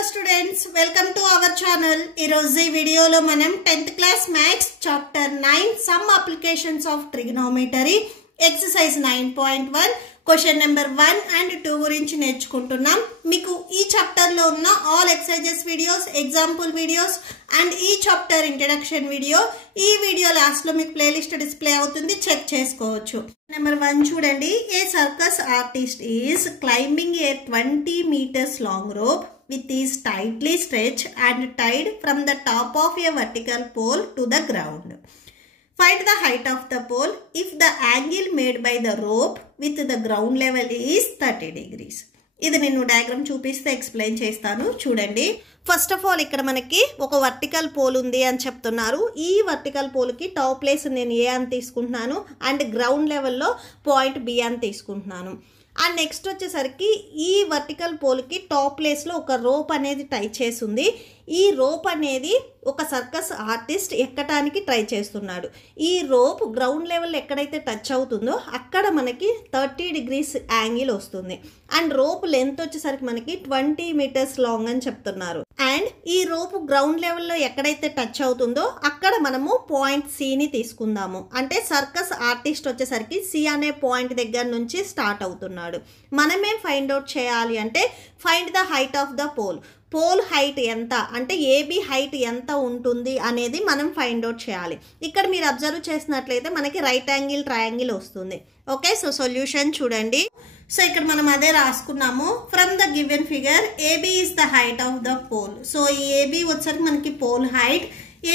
Hello students, welcome to our channel. Ee video lo manam 10th class maths chapter 9 some applications of trigonometry exercise 9.1 question number 1 and 2 గురించి నేర్చుకుంటున్నాం. మీకు ఈ chapter లో ఉన్న all exercises videos, example videos and ఈ chapter introduction video ఈ video last లో మీకు ప్లేలిస్ట్ డిస్ప్లే అవుతుంది, చెక్ చేసుకోవచ్చు. నెంబర్ 1 చూడండి. A circus artist is climbing a 20 meters long rope which is tightly stretched and tied from the top of a vertical pole to the ground. Find the height of the pole if the angle made by the rope with the ground level is 30 degrees. ఇది నేను diagram చూపిస్తే explain చేస్తాను, చూడండి. First of all ఇక్కడ మనకి ఒక vertical pole ఉంది అని చెప్తున్నారు. ఈ వర్టికల్ పోల్కి టాప్ ప్లేస్ నేను ఏ అని తీసుకుంటున్నాను అండ్ గ్రౌండ్ లెవెల్లో పాయింట్ బి అని తీసుకుంటున్నాను. అండ్ నెక్స్ట్ వచ్చేసరికి ఈ వర్టికల్ పోల్కి టాప్ ప్లేస్లో ఒక రోప్ అనేది టై చేసి ఉంది. ఈ రోప్ అనేది ఒక సర్కస్ ఆర్టిస్ట్ ఎక్కడానికి ట్రై చేస్తున్నాడు. ఈ రోప్ గ్రౌండ్ లెవెల్ ఎక్కడైతే టచ్ అవుతుందో అక్కడ మనకి 30 degrees యాంగిల్ వస్తుంది. అండ్ రోప్ లెంత్ వచ్చేసరికి మనకి 20 meters లాంగ్ అని చెప్తున్నారు. అండ్ ఈ రోప్ గ్రౌండ్ లెవెల్లో ఎక్కడైతే టచ్ అవుతుందో అక్కడ మనము పాయింట్ సిని తీసుకుందాము. అంటే సర్కస్ ఆర్టిస్ట్ వచ్చేసరికి సి అనే పాయింట్ దగ్గర నుంచి స్టార్ట్ అవుతున్నాడు. మనమేం ఫైండ్ అవుట్ చేయాలి అంటే find the height of the pole. Pole height ఎంత అంటే ఏబి హైట్ ఎంత ఉంటుంది అనేది మనం ఫైండ్ అవుట్ చేయాలి. ఇక్కడ మీరు అబ్జర్వ్ చేసినట్లయితే మనకి రైట్ యాంగిల్ ట్రయాంగిల్ వస్తుంది. ఓకే, సో సొల్యూషన్ చూడండి. సో ఇక్కడ మనం అదే రాసుకున్నాము. From the given figure AB is the height of the pole. So ఈ ఏబి వచ్చరికి మనకి pole height,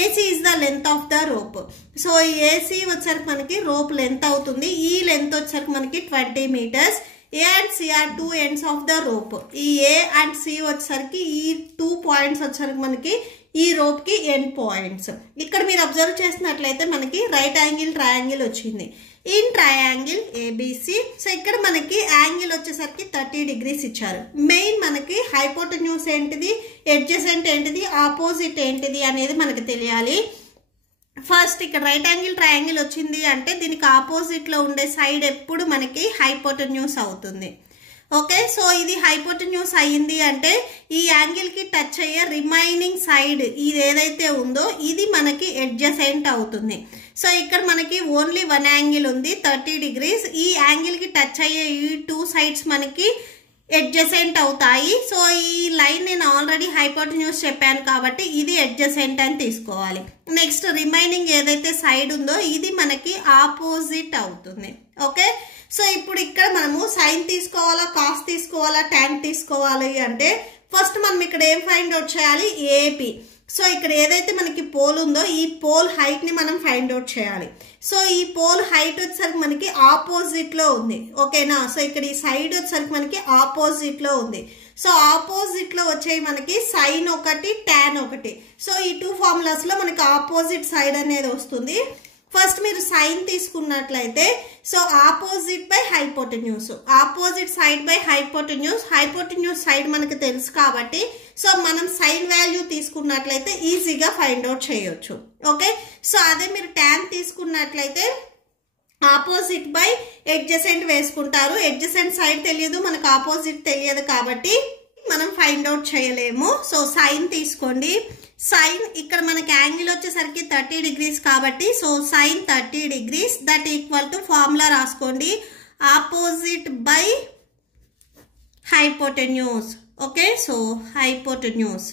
AC is the length of the rope. So AC వచ్చరికి మనకి రోప్ లెంత్ అవుతుంది. ఈ లెంత్ వచ్చరికి మనకి 20 meters. A and C are 2 ends of the rope. ఈ ఏ అండ్ సి వచ్చేసరికి ఈ 2 points వచ్చేసరికి మనకి ఈ రోప్ కి ఎండ్ పాయింట్స్. ఇక్కడ మీరు అబ్జర్వ్ చేసినట్లయితే మనకి రైట్ యాంగిల్ ట్రయాంగిల్ వచ్చింది. In triangle ABC. సో ఇక్కడ మనకి యాంగిల్ వచ్చేసరికి 30 degrees ఇచ్చారు. మెయిన్ మనకి హైపోటెన్యూస్ ఏంటిది, అడ్జసెంట్ ఏంటిది, ఆపోజిట్ ఏంటిది అనేది మనకి తెలియాలి. ఫస్ట్ ఇక్కడ రైట్ యాంగిల్ ట్రయాంగిల్ వచ్చింది అంటే దీనికి ఆపోజిట్ లో ఉండే సైడ్ ఎప్పుడు మనకి హైపోటెన్యూస్ అవుతుంది. ఓకే, సో ఇది హైపోటెన్యూస్ అయ్యింది అంటే ఈ యాంగిల్ కి టచ్ అయ్యే రిమైనింగ్ సైడ్ ఇది ఏదైతే ఉందో ఇది మనకి అడ్జసెంట్ అవుతుంది. సో ఇక్కడ మనకి ఓన్లీ 1 యాంగిల్ ఉంది 30 degrees. ఈ యాంగిల్ కి టచ్ అయ్యే ఈ 2 sides మనకి అడ్జసెంట్ అవుతాయి. సో ఈ లైన్ నేను ఆల్రెడీ హైపోటెన్యూస్ చెప్పాను కాబట్టి ఇది అడ్జసెంట్ అని తీసుకోవాలి. నెక్స్ట్ రిమైనింగ్ ఏదైతే సైడ్ ఉందో ఇది మనకి ఆపోజిట్ అవుతుంది. ఓకే, సో ఇప్పుడు ఇక్కడ మనము సైన్ తీసుకోవాలా, కాస్ తీసుకోవాలా, టాన్ తీసుకోవాలి అంటే ఫస్ట్ మనం ఇక్కడ ఏం ఫైండ్ అవుట్ చేయాలి, ఏపీ. సో ఇక్కడ ఏదైతే మనకి పోల్ ఉందో ఈ పోల్ హైట్ ని మనం ఫైండ్ అవుట్ చేయాలి. సో ఈ పోల్ హైట్ వచ్చేసరికి మనకి ఆపోజిట్ లో ఉంది. ఓకేనా, సో ఇక్కడ ఈ సైడ్ వచ్చేసరికి మనకి ఆపోజిట్ లో ఉంది. సో ఆపోజిట్ లో వచ్చేవి మనకి సైన్ ఒకటి, టాన్ ఒకటి. సో ఈ 2 formulas లో మనకి ఆపోజిట్ సైడ్ అనేది వస్తుంది. ఫస్ట్ మీరు సైన్ తీసుకున్నట్లయితే so opposite by hypotenuse, opposite side by hypotenuse. Hypotenuse side మనకు తెలుసు కాబట్టి సో మనం సైన్ వాల్యూ తీసుకున్నట్లయితే ఈజీగా ఫైండ్ అవుట్ చేయొచ్చు. ఓకే, సో అదే మీరు టాన్ తీసుకున్నట్లయితే ఆపోజిట్ బై అడ్జసెంట్ వేసుకుంటారు. అడ్జసెంట్ సైడ్ తెలియదు, మనకు ఆపోజిట్ తెలియదు కాబట్టి మనం ఫైండ్ అవుట్ చేయలేము. సో సైన్ తీసుకోండి. సైన్ ఇక్కడ మనకి యాంగిల్ వచ్చేసరికి 30 degrees కాబట్టి so sine 30 degrees that equal to formula రాసుకోండి, opposite by hypotenuse. Okay, so hypotenuse.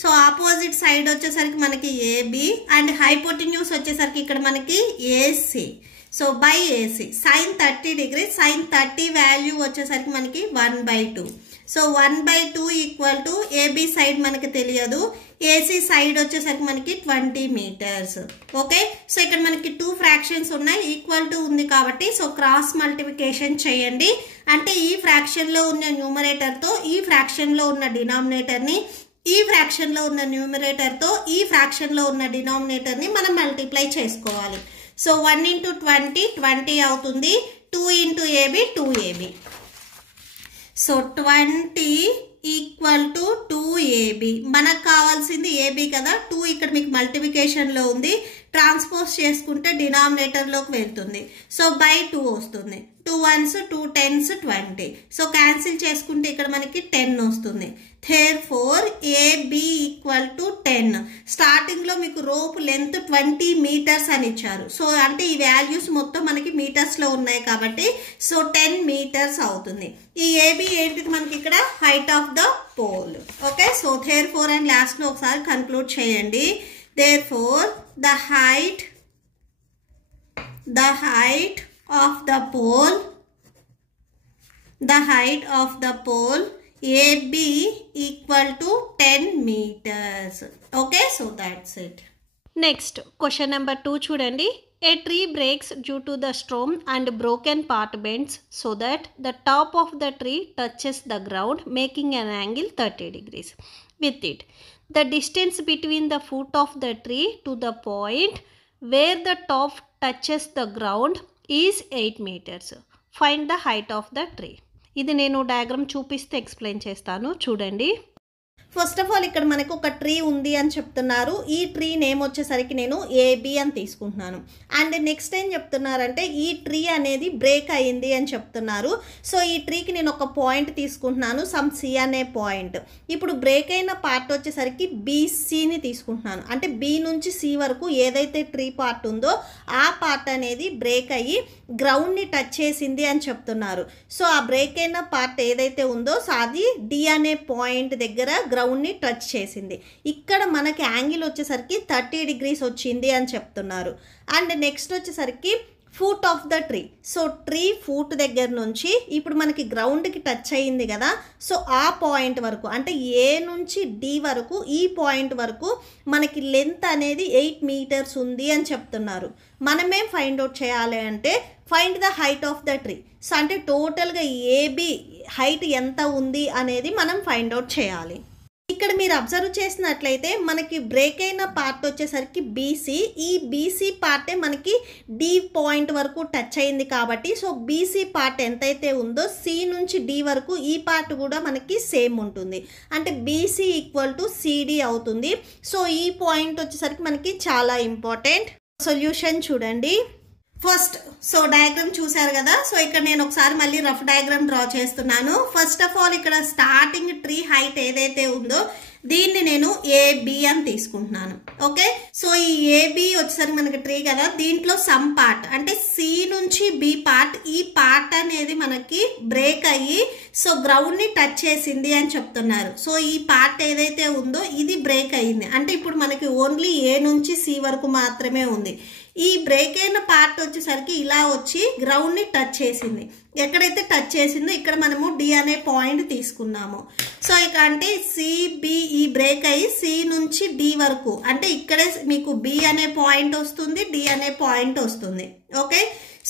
So opposite side వచ్చేసరికి మనకి ఏబి అండ్ హైపోటెన్యూస్ వచ్చేసరికి ఇక్కడ మనకి AC. So by AC sine 30 degrees, sine 30 value వచ్చేసరికి మనకి 1/2. So 1/2 equal to AB side మనకి తెలియదు, ఏసీ సైడ్ వచ్చేసరికి మనకి 20 meters. ఓకే, సో ఇక్కడ మనకి 2 fractions ఉన్నాయి, ఈక్వల్ టు ఉంది కాబట్టి సో క్రాస్ మల్టిప్లికేషన్ చేయండి. అంటే ఈ ఫ్రాక్షన్ లో ఉన్న న్యూమరేటర్ తో ఈ ఫ్రాక్షన్ లో ఉన్న డినామినేటర్ ని, ఈ ఫ్రాక్షన్ లో ఉన్న న్యూమరేటర్ తో ఈ ఫ్రాక్షన్ లో ఉన్న డినామినేటర్ ని మనం మల్టిప్లై చేసుకోవాలి. సో 1 into 20 20 అవుతుంది, 2 into AB 2AB. So 20 equal to 2AB. మనకు కావాల్సింది AB కదా, 2 ఇక్కడ మీకు మల్టిప్లికేషన్ లో ఉంది, ట్రాన్స్పోజ్ ఫోర్స్ చేసుకుంటే డినామినేటర్లోకి వెళ్తుంది. సో బై 2 వస్తుంది. 2 1s 2 10s 20. సో క్యాన్సిల్ చేసుకుంటే ఇక్కడ మనకి 10 వస్తుంది. Therefore AB equal to 10. స్టార్టింగ్లో మీకు రోప్ లెంత్ 20 మీటర్స్ అని ఇచ్చారు. సో అంటే ఈ వాల్యూస్ మొత్తం మనకి మీటర్స్లో ఉన్నాయి కాబట్టి సో 10 మీటర్స్ అవుతుంది. ఈ AB ఏంటిది మనకి ఇక్కడ height of the pole. Okay, so therefore and లాస్ట్లో ఒకసారి కన్క్లూడ్ చేయండి. Therefore the height of the pole AB equal to 10 meters. Okay, so that's it. Next question number 2 చూడండి. A tree breaks due to the storm and broken part bends so that the top of the tree touches the ground, making an angle 30 degrees. With it, the distance between the foot of the tree to the point where the top touches the ground is 8 meters. Find the height of the tree. ఇది నేను diagram చూపిస్తే explain చేస్తాను చూడండి. First of all ఇక్కడ మనకు ఒక tree ఉంది అని చెప్తున్నారు. ఈ ట్రీ నేమ్ వచ్చేసరికి నేను AB అని తీసుకుంటున్నాను. అండ్ నెక్స్ట్ ఏం చెప్తున్నారంటే ఈ ట్రీ అనేది బ్రేక్ అయ్యింది అని చెప్తున్నారు. సో ఈ ట్రీకి నేను ఒక పాయింట్ తీసుకుంటున్నాను, సమ్ C అనే పాయింట్. ఇప్పుడు బ్రేక్ అయిన పార్ట్ వచ్చేసరికి BCని తీసుకుంటున్నాను. అంటే B నుంచి C వరకు ఏదైతే ట్రీ పార్ట్ ఉందో ఆ పార్ట్ అనేది బ్రేక్ అయ్యి గ్రౌండ్ని టచ్ చేసింది అని చెప్తున్నారు. సో ఆ బ్రేక్ అయిన పార్ట్ ఏదైతే ఉందో సో అది D అనే పాయింట్ దగ్గర గ్రౌండ్ని టచ్ చేసింది. ఇక్కడ మనకి యాంగిల్ వచ్చేసరికి 30 degrees వచ్చింది అని చెప్తున్నారు. అండ్ నెక్స్ట్ వచ్చేసరికి foot of the tree. So tree foot దగ్గర నుంచి ఇప్పుడు మనకి గ్రౌండ్కి టచ్ అయ్యింది కదా, సో ఆ పాయింట్ వరకు అంటే A నుంచి D వరకు ఈ పాయింట్ వరకు మనకి లెంత్ అనేది 8 meters ఉంది అని చెప్తున్నారు. మనమేం ఫైండ్ అవుట్ చేయాలి అంటే find the height of the tree. So అంటే టోటల్గా AB హైట్ ఎంత ఉంది అనేది మనం ఫైండ్ అవుట్ చేయాలి. ఇక్కడ మీరు అబ్జర్వ్ చేసినట్లయితే మనకి బ్రేక్ అయిన పార్ట్ వచ్చేసరికి BC. ఈ BC పార్టే మనకి D పాయింట్ వరకు టచ్ అయింది కాబట్టి సో BC పార్ట్ ఎంతైతే ఉందో C నుంచి D వరకు ఈ పార్ట్ కూడా మనకి సేమ్ ఉంటుంది. అంటే BC ఈక్వల్ టు CD అవుతుంది. సో ఈ పాయింట్ వచ్చేసరికి మనకి చాలా ఇంపార్టెంట్. సొల్యూషన్ చూడండి. ఫస్ట్ సో డయాగ్రామ్ చూసారు కదా, సో ఇక్కడ నేను ఒకసారి మళ్ళీ రఫ్ డయాగ్రామ్ డ్రా చేస్తున్నాను. ఫస్ట్ ఆఫ్ ఆల్ ఇక్కడ స్టార్టింగ్ ట్రీ హైట్ ఏదైతే ఉందో దీన్ని నేను AB అని తీసుకుంటున్నాను. ఓకే, సో ఈ AB వచ్చేసరికి మనకి ట్రీ కదా, దీంట్లో సమ్ పార్ట్ అంటే C నుంచి B పార్ట్, ఈ పార్ట్ అనేది మనకి బ్రేక్ అయ్యి సో గ్రౌండ్ని టచ్ చేసింది అని చెప్తున్నారు. సో ఈ పార్ట్ ఏదైతే ఉందో ఇది బ్రేక్ అయ్యింది. అంటే ఇప్పుడు మనకి ఓన్లీ A నుంచి C వరకు మాత్రమే ఉంది. ఈ బ్రేక్ అయిన పార్ట్ వచ్చేసరికి ఇలా వచ్చి గ్రౌండ్ని టచ్ చేసింది. ఎక్కడైతే టచ్ చేసిందో ఇక్కడ మనము D అనే పాయింట్ తీసుకున్నాము. సో ఇక అంటే CB ఈ బ్రేక్ అయ్యి C నుంచి D వరకు అంటే ఇక్కడే మీకు B అనే పాయింట్ వస్తుంది, D అనే పాయింట్ వస్తుంది. ఓకే,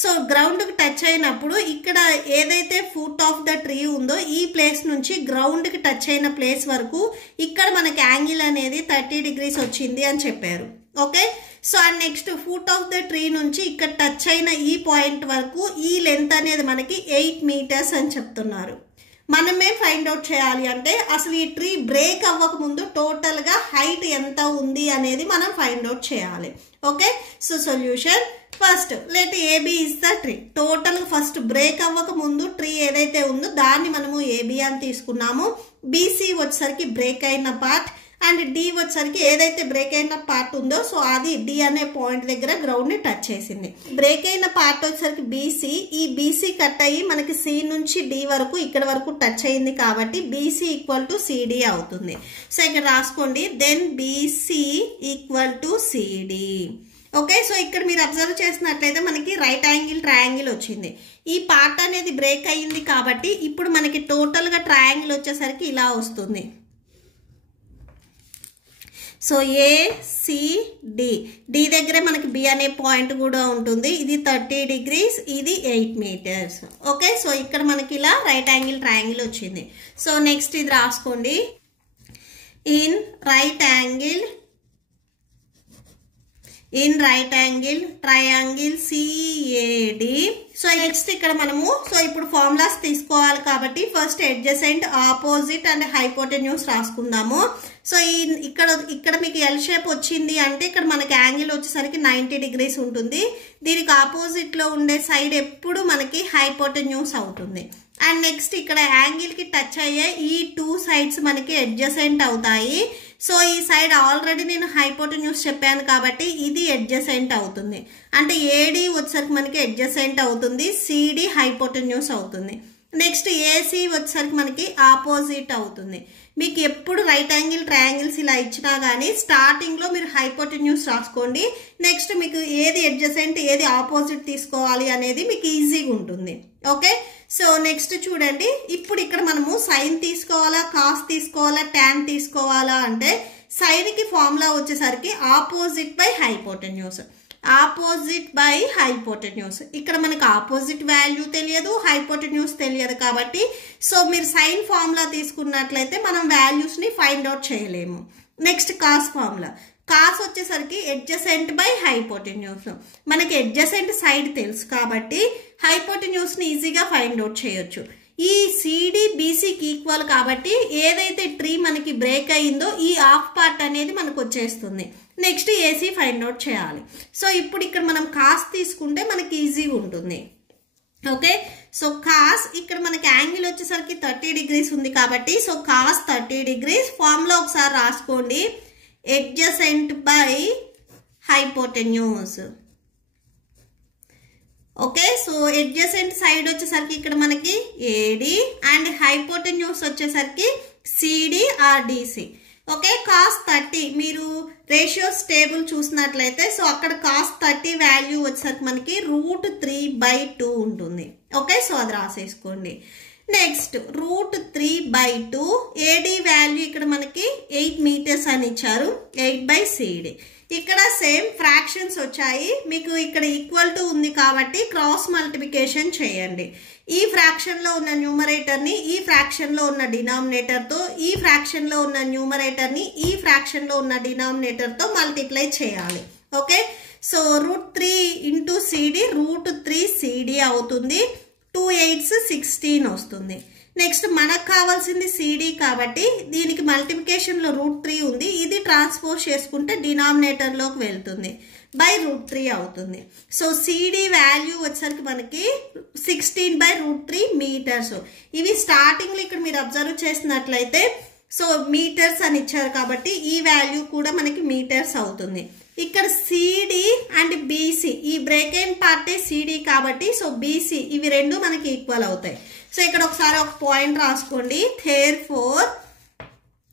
సో గ్రౌండ్కి టచ్ అయినప్పుడు ఇక్కడ ఏదైతే ఫుట్ ఆఫ్ ద ట్రీ ఉందో ఈ ప్లేస్ నుంచి గ్రౌండ్కి టచ్ అయిన ప్లేస్ వరకు ఇక్కడ మనకి యాంగిల్ అనేది 30 degrees వచ్చింది అని చెప్పారు. Okay, so and next foot of the tree నుంచి ఇక్కడ టచ్ అయిన ఈ పాయింట్ వరకు ఈ లెంత్ అనేది మనకి 8 meters అని చెప్తున్నారు. మనమే ఫైండ్ అవుట్ చేయాలి అంటే అసలు ఈ ట్రీ బ్రేక్ అవ్వక ముందు టోటల్గా హైట్ ఎంత ఉంది అనేది మనం ఫైండ్ అవుట్ చేయాలి. Okay, so solution first let AB is the tree. Total first break అవ్వక ముందు ట్రీ ఏదైతే ఉందో దాన్ని మనము AB అని తీసుకున్నాము. BC వచ్చేసరికి బ్రేక్ అయిన పార్ట్ అండ్ D వచ్చేసరికి ఏదైతే బ్రేక్ అయిన పార్ట్ ఉందో సో అది D అనే పాయింట్ దగ్గర గ్రౌండ్ని టచ్ చేసింది. బ్రేక్ అయిన పార్ట్ వచ్చేసరికి BC, ఈ BC కట్ అయ్యి మనకి C నుంచి D వరకు ఇక్కడ వరకు టచ్ అయింది కాబట్టి BC ఈక్వల్ టు CD అవుతుంది. సో ఇక్కడ రాసుకోండి, then BC equal to CD. Okay, so ఇక్కడ మీరు అబ్జర్వ్ చేసినట్లయితే మనకి రైట్ యాంగిల్ ట్రయాంగిల్ వచ్చింది. ఈ పార్ట్ అనేది బ్రేక్ అయ్యింది కాబట్టి ఇప్పుడు మనకి టోటల్గా ట్రయాంగిల్ వచ్చేసరికి ఇలా వస్తుంది. సో ACD, D దగ్గరే మనకి B అనే పాయింట్ కూడా ఉంటుంది. ఇది 30 degrees, ఇది 8 meters. ఓకే, సో ఇక్కడ మనకి ఇలా రైట్ యాంగిల్ ట్రయాంగిల్ వచ్చింది. సో నెక్స్ట్ ఇది రాసుకోండి, in right angle in right angle triangle CAD. So next ఇక్కడ మనము ఇప్పుడు ఫార్ములాస్ తీసుకోవాలి కాబట్టి first adjacent, opposite and hypotenuse రాసుకుందాము. సో ఇక్కడ మీకు ఎల్ షేప్ వచ్చింది అంటే ఇక్కడ మనకి యాంగిల్ వచ్చేసరికి 90 degrees ఉంటుంది. దీనికి ఆపోజిట్ లో ఉండే సైడ్ ఎప్పుడు మనకి హైపోటెన్యూస్ అవుతుంది. అండ్ నెక్స్ట్ ఇక్కడ యాంగిల్ కి టచ్ అయ్యే ఈ 2 sides మనకి అడ్జసెంట్ అవుతాయి. సో ఈ సైడ్ ఆల్రెడీ నేను హైపోటెన్యూస్ చెప్పాను కాబట్టి ఇది అడ్జసెంట్ అవుతుంది. అంటే AD వచ్చేసరికి మనకి అడ్జసెంట్ అవుతుంది, CD హైపోటెన్యూస్ అవుతుంది. నెక్స్ట్ AC వచ్చేసరికి మనకి ఆపోజిట్ అవుతుంది. మీకు ఎప్పుడు రైట్ యాంగిల్ ట్రయాంగిల్స్ ఇలా ఇచ్చినా కానీ స్టార్టింగ్ లో మీరు హైపోటెన్యూస్ రాసుకోండి. నెక్స్ట్ మీకు ఏది అడ్జసెంట్ ఏది ఆపోజిట్ తీసుకోవాలి అనేది మీకు ఈజీగా ఉంటుంది. ఓకే, సో నెక్స్ట్ చూడండి, ఇప్పుడు ఇక్కడ మనము సైన్ తీసుకోవాలా, కాస్ తీసుకోవాలా, ట్యాన్ తీసుకోవాలా అంటే సైన్ కి ఫార్ములా వచ్చేసరికి opposite by hypotenuse. Opposite by hypotenuse. ఇక్కడ మనకి ఆపోజిట్ వాల్యూ తెలియదు, హైపోటెన్యూస్ తెలియదు కాబట్టి సో మీరు సైన్ ఫార్ములా తీసుకున్నట్లయితే మనం వాల్యూస్ ని ఫైండ్ అవుట్ చేయలేము. Next cos formula. కాస్ వచ్చేసరికి అడ్జసెంట్ బై హైపోటెన్యూస్. మనకి అడ్జసెంట్ సైడ్ తెలుసు కాబట్టి హైపోటెన్యూస్ ని ఈజీగా ఫైండ్ అవుట్ చేయొచ్చు. ఈ CD BCకి ఈక్వల్ కాబట్టి ఏదైతే ట్రీ మనకి బ్రేక్ అయ్యిందో ఈ హాఫ్ పార్ట్ అనేది మనకు వచ్చేస్తుంది. నెక్స్ట్ AC ఫైండ్ అవుట్ చేయాలి. సో ఇప్పుడు ఇక్కడ మనం కాస్ తీసుకుంటే మనకి ఈజీగా ఉంటుంది. ఓకే, సో కాస్ ఇక్కడ మనకి యాంగిల్ వచ్చేసరికి 30 degrees ఉంది కాబట్టి సో కాస్ 30 degrees ఫార్ములా ఒకసారి రాసుకోండి. Adjacent by hypotenuse. Okay, so adjacent side వచ్చేసరికి ఇక్కడ మనకి AD అండ్ హైపోటెన్యూస్ వచ్చేసరికి CD or DC. Okay, cos 30 మీరు రేషియోస్ టేబుల్ చూసినట్లయితే సో అక్కడ కాస్ 30 వాల్యూ వచ్చేసరికి మనకి √3/2 ఉంటుంది. ఓకే, సో అది రాసేసుకోండి. నెక్స్ట్ √3/2 AD వాల్యూ ఇక్కడ మనకి 8 meters అని ఇచ్చారు, 8/CD. ఇక్కడ సేమ్ ఫ్రాక్షన్స్ వచ్చాయి, మీకు ఇక్కడ ఈక్వల్ టు ఉంది కాబట్టి క్రాస్ మల్టిప్లికేషన్ చేయండి. ఈ ఫ్రాక్షన్ లో ఉన్న న్యూమరేటర్ ని ఈ ఫ్రాక్షన్ లో ఉన్న డినామినేటర్ తో, ఈ ఫ్రాక్షన్ లో ఉన్న న్యూమరేటర్ ని ఈ ఫ్రాక్షన్ లో ఉన్న డినామినేటర్ తో మల్టిప్లై చేయాలి. Okay, so √3 into CD √3CD అవుతుంది. 2 8s 16 వస్తుంది. నెక్స్ట్ మనకు కావాల్సింది CD కాబట్టి దీనికి మల్టిప్లికేషన్ లో √3 ఉంది, ఇది ట్రాన్స్పోజ్ చేసుకుంటే డినామినేటర్ లోకి వెళ్తుంది, బై √3 అవుతుంది. సో CD వాల్యూ వచ్చేసరికి మనకి 16/√3 meters. ఇవి స్టార్టింగ్ లో ఇక్కడ మీరు అబ్జర్వ్ చేసినట్లయితే సో మీటర్స్ అని ఇచ్చారు కాబట్టి ఈ వాల్యూ కూడా మనకి మీటర్స్ అవుతుంది. ఇక్కడ CD అండ్ BC ఈ బ్రేక్ అయిన పార్టే CD కాబట్టి సో BC ఇవి రెండు మనకి ఈక్వల్ అవుతాయి. సో ఇక్కడ ఒకసారి ఒక పాయింట్ రాసుకోండి. therefore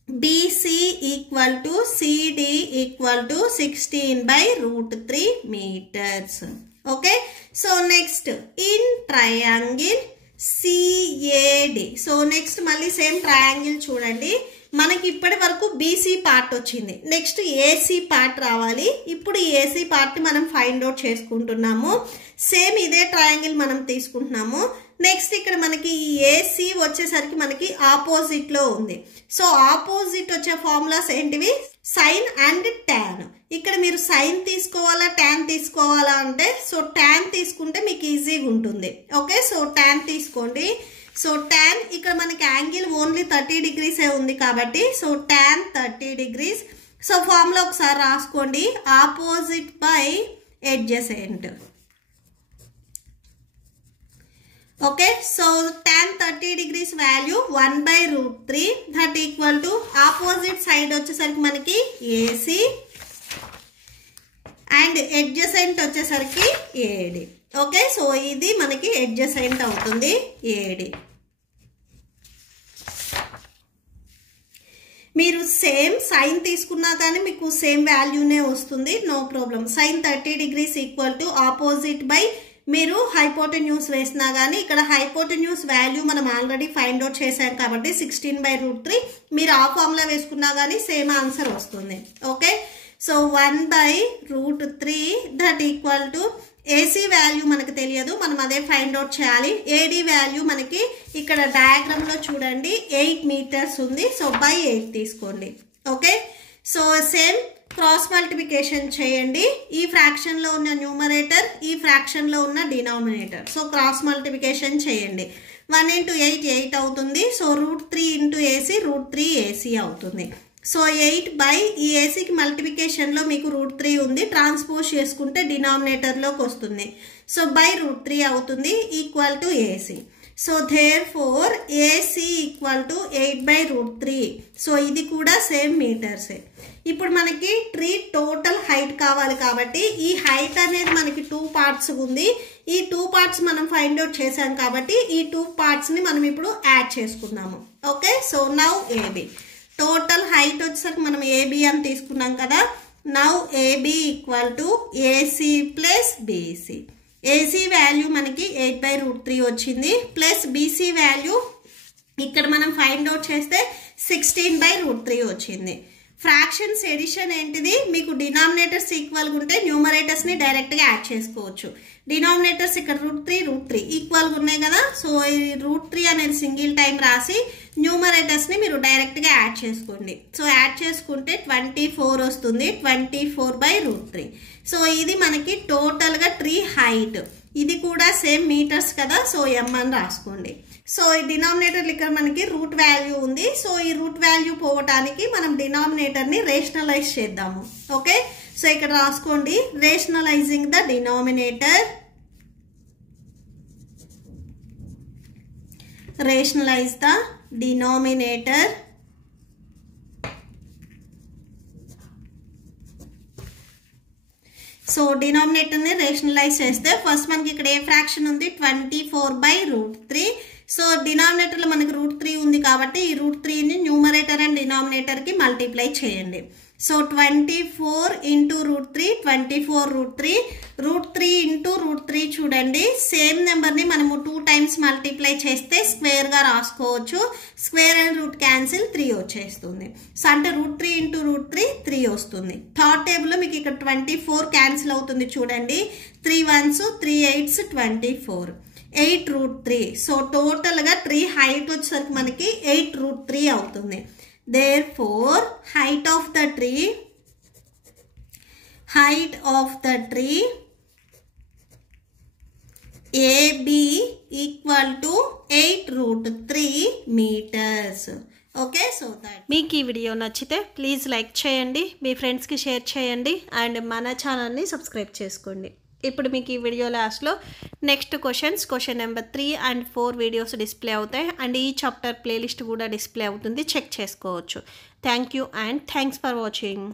BC equal to CD equal to 16/√3 meters. Okay, so next in triangle CAD. So next మళ్ళీ సేమ్ ట్రయాంగిల్ చూడండి, మనకి ఇప్పటి వరకు BC పార్ట్ వచ్చింది, నెక్స్ట్ AC పార్ట్ రావాలి. ఇప్పుడు AC పార్ట్ మనం ఫైండ్ అవుట్ చేసుకుంటున్నాము. సేమ్ ఇదే ట్రయాంగిల్ మనం తీసుకుంటున్నాము. నెక్స్ట్ ఇక్కడ మనకి ఈ AC వచ్చేసరికి మనకి ఆపోజిట్ లో ఉంది. సో ఆపోజిట్ వచ్చే ఫార్ములాస్ ఏంటివి? Sine and tan. ఇక్కడ మీరు సైన్ తీసుకోవాలా ట్యాన్ తీసుకోవాలా అంటే సో ట్యాన్ తీసుకుంటే మీకు ఈజీగా ఉంటుంది. ఓకే, సో ట్యాన్ తీసుకోండి. సో ట్యాన్ ఇక్కడ మనకి యాంగిల్ ఓన్లీ 30 degrees ఉంది కాబట్టి so tan 30 degrees. So formula ఒకసారి రాసుకోండి, opposite by adjacent. Okay, so tan 30 degrees value 1/√3 that equal to opposite side వచ్చేసరికి మనకి AC అండ్ అడ్జసెంట్ వచ్చేసరికి AD. ఓకే, సో ఇది మనకి అడ్జసెంట్ అవుతుంది AD. మీరు సేమ్ సైన్ తీసుకున్నా కానీ మీకు సేమ్ వాల్యూనే వస్తుంది, no problem. Sine 30 degrees equal to opposite by మీరు హైపోటెన్యూస్ వేసినా కానీ ఇక్కడ హైపోటెన్యూస్ వాల్యూ మనం ఆల్రెడీ ఫైండ్ అవుట్ చేశాం కాబట్టి 16/√3 మీరు ఆ ఫార్ములా వేసుకున్నా కానీ సేమ్ ఆన్సర్ వస్తుంది. Okay, so 1/√3 that equal to AC value మనకు తెలియదు, మనం అదే ఫైండ్ అవుట్ చేయాలి. AD వాల్యూ మనకి ఇక్కడ డయాగ్రామ్ లో చూడండి 8 meters ఉంది, సో బై 8 తీసుకోండి. Okay, so same cross multiplication చేయండి. ఈ ఫ్రాక్షన్లో ఉన్న న్యూమరేటర్, ఈ ఫ్రాక్షన్లో ఉన్న డినామినేటర్. సో క్రాస్ మల్టిప్లికేషన్ చేయండి. 1 into 8 8 అవుతుంది. సో √3 into AC √3AC అవుతుంది. సో 8 బై ఈ ఏసీకి మల్టిప్లికేషన్లో మీకు √3 ఉంది, ట్రాన్స్పోజ్ చేసుకుంటే డినామినేటర్లోకి వస్తుంది. సో బై √3 అవుతుంది equal to AC. So therefore AC equal to 8 by √3. So ఇది కూడా సేమ్ మీటర్సే. ఇప్పుడు మనకి ట్రీ టోటల్ హైట్ కావాలి కాబట్టి ఈ హైట్ అనేది మనకి 2 పార్ట్స్ ఉంది. ఈ 2 పార్ట్స్ మనం ఫైండ్ అవుట్ చేసాం కాబట్టి ఈ 2 పార్ట్స్ని మనం ఇప్పుడు యాడ్ చేసుకుందాము. Okay, so now AB total height వచ్చేసరికి మనం AB అని తీసుకున్నాం కదా. Now AB equal to AC plus BC. AC value మనకి 8 by √3 వచ్చింది, ప్లస్ BC వాల్యూ ఇక్కడ మనం ఫైండ్ అవుట్ చేస్తే 16 by √3 వచ్చింది. ఫ్రాక్షన్స్ ఎడిషన్ ఏంటిది, మీకు డినామినేటర్స్ ఈక్వల్గా ఉంటే న్యూమరేటర్స్ని డైరెక్ట్గా యాడ్ చేసుకోవచ్చు. డినామినేటర్స్ ఇక్కడ √3 ఈక్వల్గా ఉన్నాయి కదా. సో ఈ √3 అనేది సింగిల్ టైం రాసి న్యూమరేటర్స్ని మీరు డైరెక్ట్గా యాడ్ చేసుకోండి. సో యాడ్ చేసుకుంటే 24 వస్తుంది, 24 by √3. సో ఇది మనకి టోటల్గా ట్రీ హైట్. ఇది కూడా సేమ్ మీటర్స్ కదా. సో M అని రాసుకోండి. సో ఈ డినామినేటర్ ఇక్కడ మనకి రూట్ వాల్యూ ఉంది. సో ఈ రూట్ వాల్యూ పోవటానికి మనం డినామినేటర్ని రేషనలైజ్ చేద్దాము. ఓకే, సో ఇక్కడ రాసుకోండి, rationalising the denominator. Rationalise the denominator. So డినామినేటర్ని రేషనలైజ్ చేస్తే ఫస్ట్ మనకి ఇక్కడ ఏ ఫ్రాక్షన్ ఉంది, 24 by √3. సో డినామినేటర్లో మనకి √3 ఉంది కాబట్టి ఈ √3ని న్యూమరేటర్ అండ్ డినామినేటర్కి మల్టిప్లై చేయండి. సో 24 into √3, 24 √3, √3 into √3 చూడండి. సేమ్ నెంబర్ని మనము 2 times మల్టిప్లై చేస్తే స్క్వేర్గా రాసుకోవచ్చు. స్క్వేర్ అండ్ రూట్ క్యాన్సిల్ 3 వచ్చేస్తుంది. సో అంటే √3 into √3 3 వస్తుంది. థర్డ్ టేబుల్లో మీకు ఇక్కడ 24 క్యాన్సిల్ అవుతుంది చూడండి. 3 1s 3 8s 24, 8 √3. సో టోటల్గా ట్రీ హైట్ వచ్చేసరికి మనకి 8 √3 అవుతుంది. Therefore height of the tree AB equal to 8 √3 meters. Okay, so that మీకు ఈ వీడియో నచ్చితే ప్లీజ్ లైక్ చేయండి, మీ ఫ్రెండ్స్కి షేర్ చేయండి అండ్ మన ఛానల్ని సబ్స్క్రైబ్ చేసుకోండి. ఇప్పుడు మీకు ఈ వీడియో లాస్ట్లో next question number 3 and 4 videos display అవుతాయి అండ్ ఈ చాప్టర్ ప్లేలిస్ట్ కూడా డిస్ప్లే అవుతుంది, చెక్ చేసుకోవచ్చు. Thank you and thanks for watching.